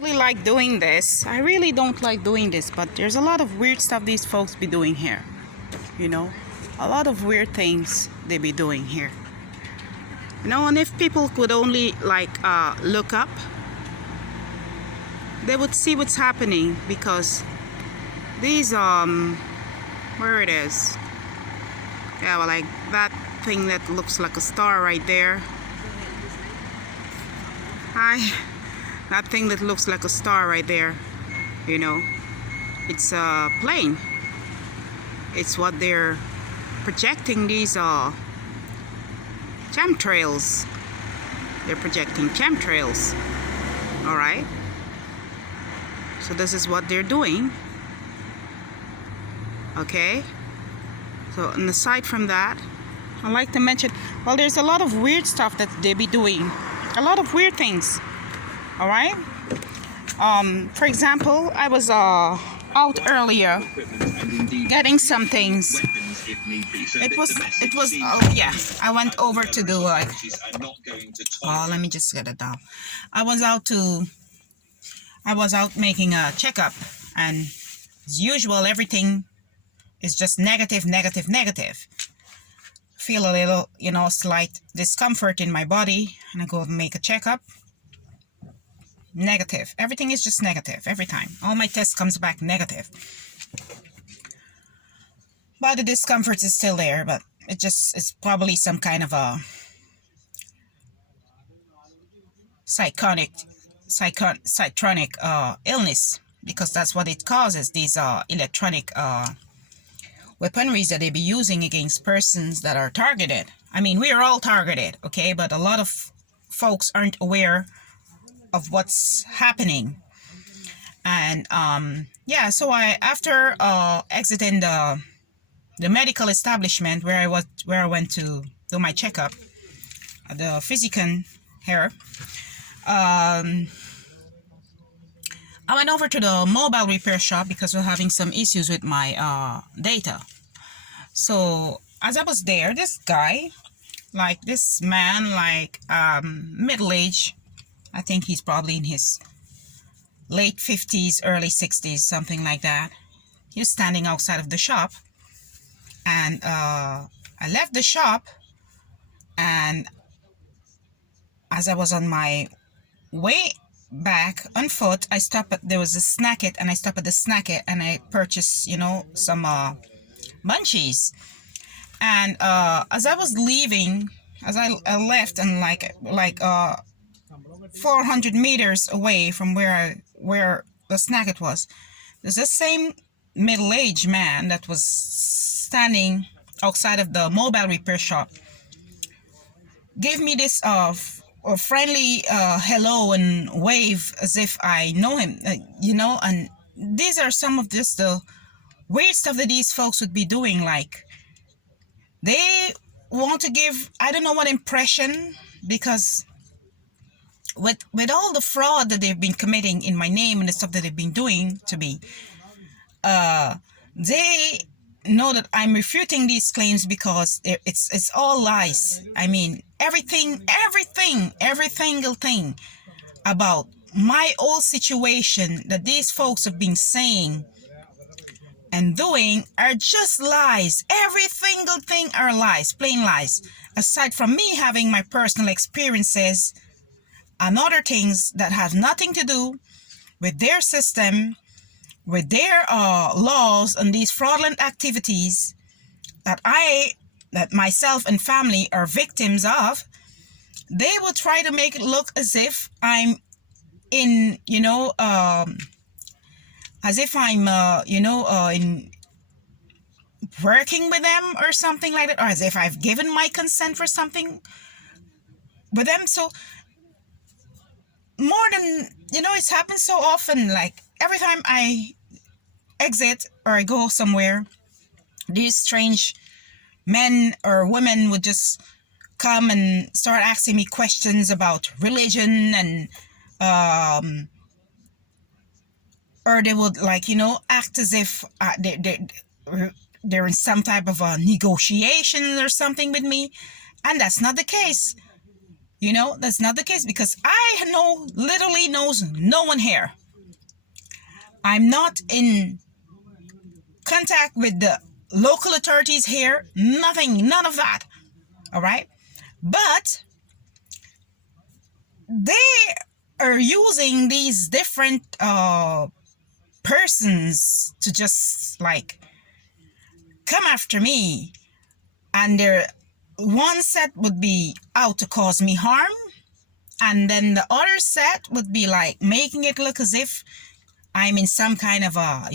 Really like doing this. I really don't like doing this, but there's a lot of weird stuff these folks be doing here. You know, a lot of weird things they be doing here. You know, and if people could only like look up, they would see what's happening, because these where it is, yeah, well, like that thing that looks like a star right there. Hi. That thing that looks like a star right there, you know, it's a plane. It's what they're projecting, these chemtrails. They're projecting chemtrails. All right. So this is what they're doing. Okay. So, and aside from that, I like to mention, well, there's a lot of weird stuff that they be doing. A lot of weird things. All right. For example, I was out earlier getting some things. It was oh yeah, I went over to do like, oh, let me just get it down. I was out making a checkup, and as usual, everything is just negative, negative, negative. Feel a little, you know, slight discomfort in my body, and I go make a checkup. Negative. Everything is just negative every time. All my tests comes back negative. But the discomfort is still there, but it's probably some kind of a cytonic illness, because that's what it causes, these electronic weaponries that they be using against persons that are targeted. I mean, we are all targeted, okay, but a lot of folks aren't aware of what's happening. And yeah, so after exiting the medical establishment where I went to do my checkup at the physician here, I went over to the mobile repair shop because we're having some issues with my data. So as I was there, this guy, like this man, like middle-aged, I think he's probably in his late 50s, early 60s, something like that. He was standing outside of the shop, and I left the shop, and as I was on my way back on foot, I stopped at, there was a snacket, and I stopped at the snacket, and I purchased, you know, some munchies. And as I was leaving, as I left, and like 400 meters away from where the snacket was, there's the same middle-aged man that was standing outside of the mobile repair shop, gave me this friendly hello and wave as if I know him, you know. And these are some of this the weird stuff that these folks would be doing. Like, they want to give, I don't know what impression, because with all the fraud that they've been committing in my name and the stuff that they've been doing to me, they know that I'm refuting these claims because it's all lies. I mean, every single thing about my old situation that these folks have been saying and doing are just lies. Every single thing are lies, plain lies. Aside from me having my personal experiences and other things that have nothing to do with their system, with their laws, and these fraudulent activities that myself and family are victims of, they will try to make it look as if I'm in, you know, as if I'm, in working with them or something like that, or as if I've given my consent for something with them. So more than, you know, it's happened so often. Like, every time I exit or I go somewhere, these strange men or women would just come and start asking me questions about religion, and or they would, like, you know, act as if they're in some type of a negotiation or something with me, and that's not the case. You know, that's not the case because I know, literally knows no one here. I'm not in contact with the local authorities here. Nothing, none of that. All right. But they are using these different persons to just like come after me, and their one set would be out to cause me harm, and then the other set would be like making it look as if I'm in some kind of a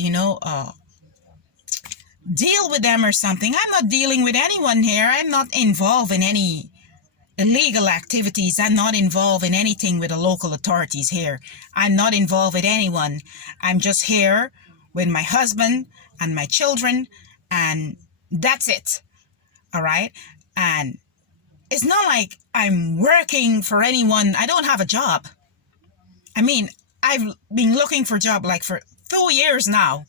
deal with them or something. I'm not dealing with anyone here. I'm not involved in any illegal activities. I'm not involved in anything with the local authorities here. I'm not involved with anyone. I'm just here with my husband and my children, and that's it. All right. And it's not like I'm working for anyone. I don't have a job. I mean, I've been looking for a job like for 2 years now,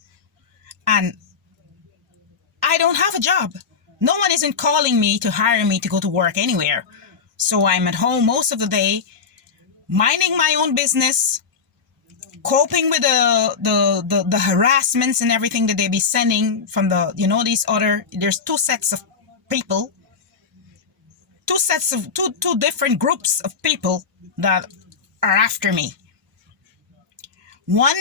and I don't have a job. No one isn't calling me to hire me to go to work anywhere. So I'm at home most of the day, minding my own business, coping with the harassments and everything that they be sending from the, there's two sets of people, two different groups of people that are after me. One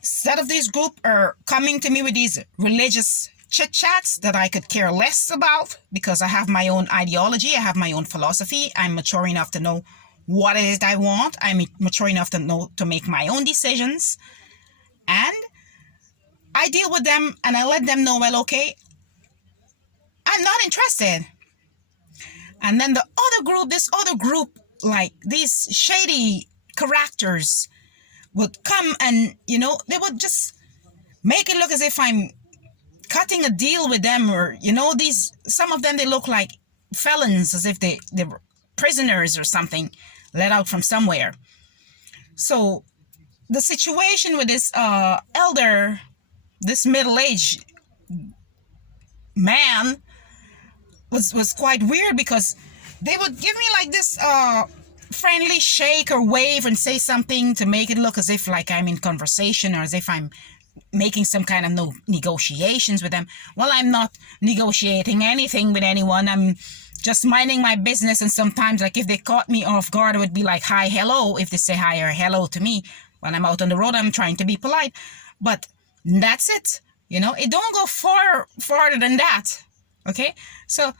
set of this group are coming to me with these religious chit chats that I could care less about because I have my own ideology. I have my own philosophy. I'm mature enough to know what it is I want. I'm mature enough to know to make my own decisions. And I deal with them and I let them know, well, okay, I'm not interested. And then this other group, like these shady characters would come and, they would just make it look as if I'm cutting a deal with them, or, some of them, they look like felons, as if they were prisoners or something let out from somewhere. So the situation with this this middle-aged man was quite weird, because they would give me like this friendly shake or wave and say something to make it look as if like I'm in conversation, or as if I'm making some kind of negotiations with them. Well, I'm not negotiating anything with anyone. I'm just minding my business. And sometimes, like, if they caught me off guard, it would be like, hi, hello. If they say hi or hello to me when I'm out on the road, I'm trying to be polite. But that's it. It don't go farther than that. Okay? So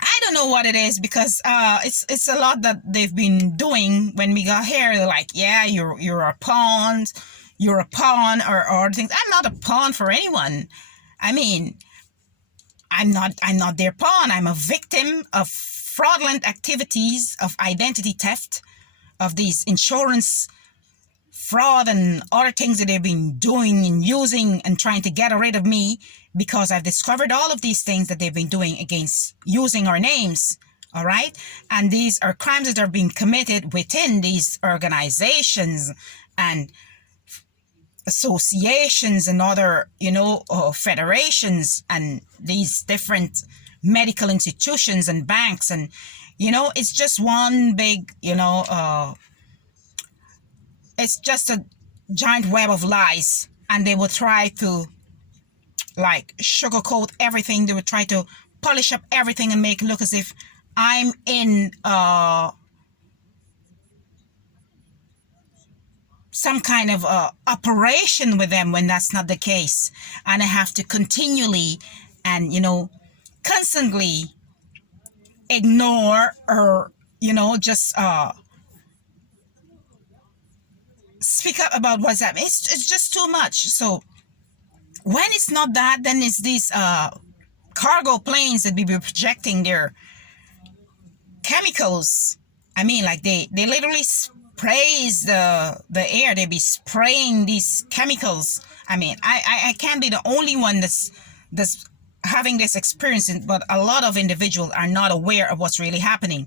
I don't know what it is, because it's a lot that they've been doing. When we got here, they're like, yeah, you're a pawn. You're a pawn, or things. I'm not a pawn for anyone. I mean, I'm not their pawn. I'm a victim of fraudulent activities, of identity theft, of these insurance fraud and other things that they've been doing and using and trying to get rid of me, because I've discovered all of these things that they've been doing against using our names. All right. And these are crimes that are being committed within these organizations and associations and other, federations, and these different medical institutions and banks. And, it's just one big, it's just a giant web of lies. And they will try to like sugarcoat everything. They would try to polish up everything and make it look as if I'm in some kind of operation with them, when that's not the case. And I have to continually and, constantly ignore, or, just speak up about what's happening. It's just too much. So when it's not that, then it's these cargo planes that be projecting their chemicals. I mean, like they literally sprays the air. They be spraying these chemicals. I mean, I can't be the only one that's having this experience, but a lot of individuals are not aware of what's really happening.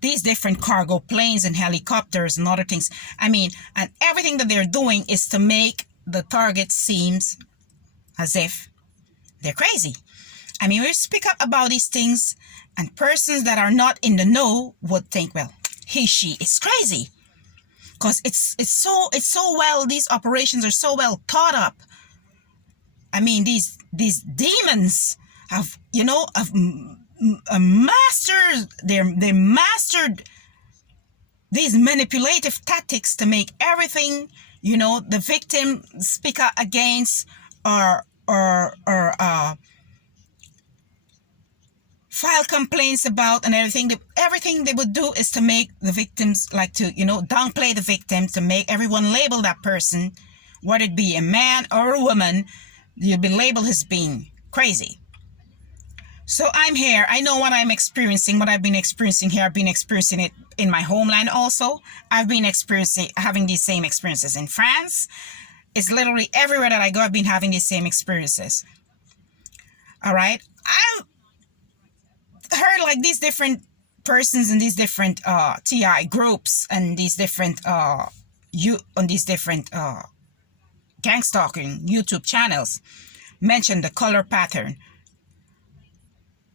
These different cargo planes and helicopters and other things. I mean, and everything that they're doing is to make the target seems as if they're crazy. I mean, we speak up about these things, and persons that are not in the know would think, well, he, she is crazy. Because it's so well, these operations are so well thought up. I mean, these demons have, you know, have mastered, they mastered these manipulative tactics to make everything, you know, the victim speak out against, or file complaints about, and everything they would do is to make the victims, like, to, you know, downplay the victims, to make everyone label that person, whether it be a man or a woman, you'll be labeled as being crazy. So I'm here. I know what I'm experiencing, what I've been experiencing here. I've been experiencing it in my homeland also. I've been having these same experiences in France. It's literally everywhere that I go, I've been having these same experiences. All right. I've heard like these different persons in these different TI groups and these different gang stalking YouTube channels mention the color pattern,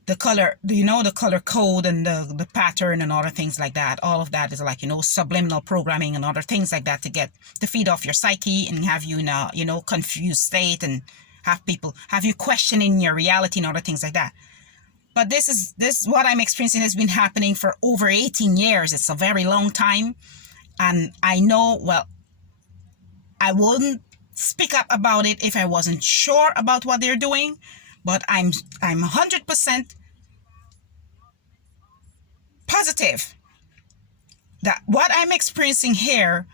the color, you know, the color code and the pattern and other things like that. All of that is like, you know, subliminal programming and other things like that to feed off your psyche and have you in a, you know, confused state, and have you questioning your reality and other things like that. But this what I'm experiencing has been happening for over 18 years. It's a very long time. And I know, well, I wouldn't speak up about it if I wasn't sure about what they're doing. But I'm 100% positive that what I'm experiencing here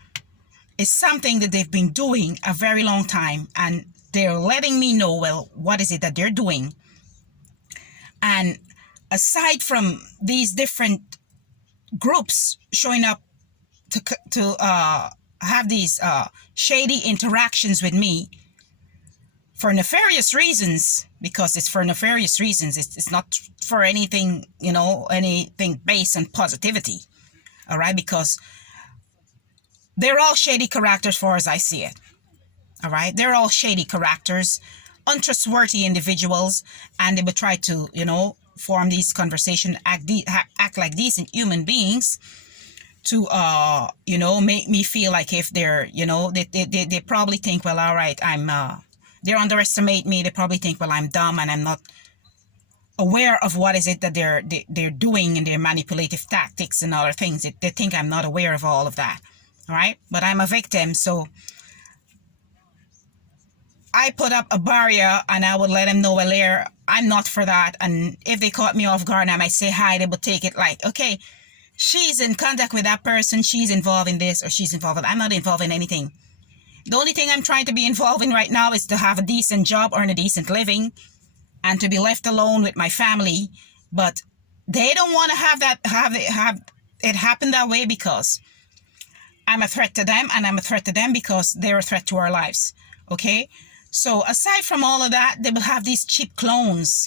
is something that they've been doing a very long time. And they're letting me know, well, what is it that they're doing? And aside from these different groups showing up to have these shady interactions with me for nefarious reasons, because it's for nefarious reasons. It's not for anything, you know, anything based on positivity. All right, because they're all shady characters, far as I see it. All right, they're all shady characters, untrustworthy individuals, and they would try to, you know, form these conversations, act like decent human beings to, you know, make me feel like if they're, you know, they probably think, well, all right, they underestimate me. They probably think, well, I'm dumb and I'm not aware of what is it that they're doing in their manipulative tactics and other things. They think I'm not aware of all of that. All right, but I'm a victim, so I put up a barrier and I would let them know, well, I'm not for that. And if they caught me off guard, I might say hi. They would take it like, okay, she's in contact with that person. She's involved in this, or she's involved in, I'm not involved in anything. The only thing I'm trying to be involved in right now is to have a decent job, earn a decent living, and to be left alone with my family. But they don't want to have it happen that way, because I'm a threat to them, and I'm a threat to them because they're a threat to our lives. Okay? So aside from all of that, they will have these cheap clones